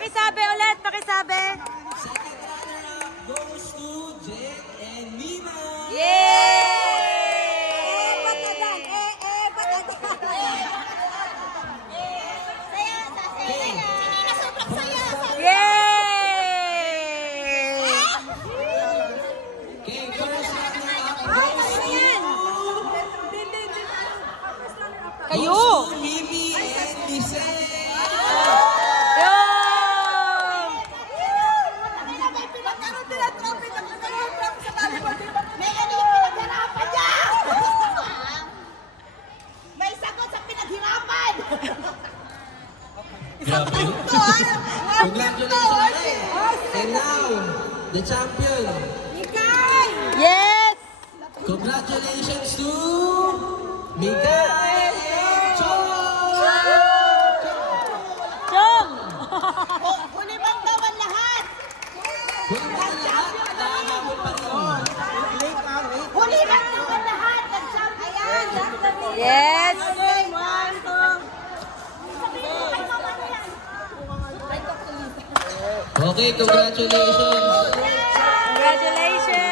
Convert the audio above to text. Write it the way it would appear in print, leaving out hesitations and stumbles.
Pakisabi ulit, pakisabi. Second runner-up goes to Jen and Mima. Yay! Patadan! Patadan! Sobrang saya! Yay! Okay, first runner-up goes to... Kayo! Goes to Mimi and Lisette. May sagot sa pinaghirapan! Grabe. Congratulations. And now, the champion. Yes! Congratulations to Miguel and Chong. Chong! Huli bang dawan lahat? Nakahabol pa rin. Huli bang dawan lahat? Ayan! Yes! Okay, congratulations. Congratulations!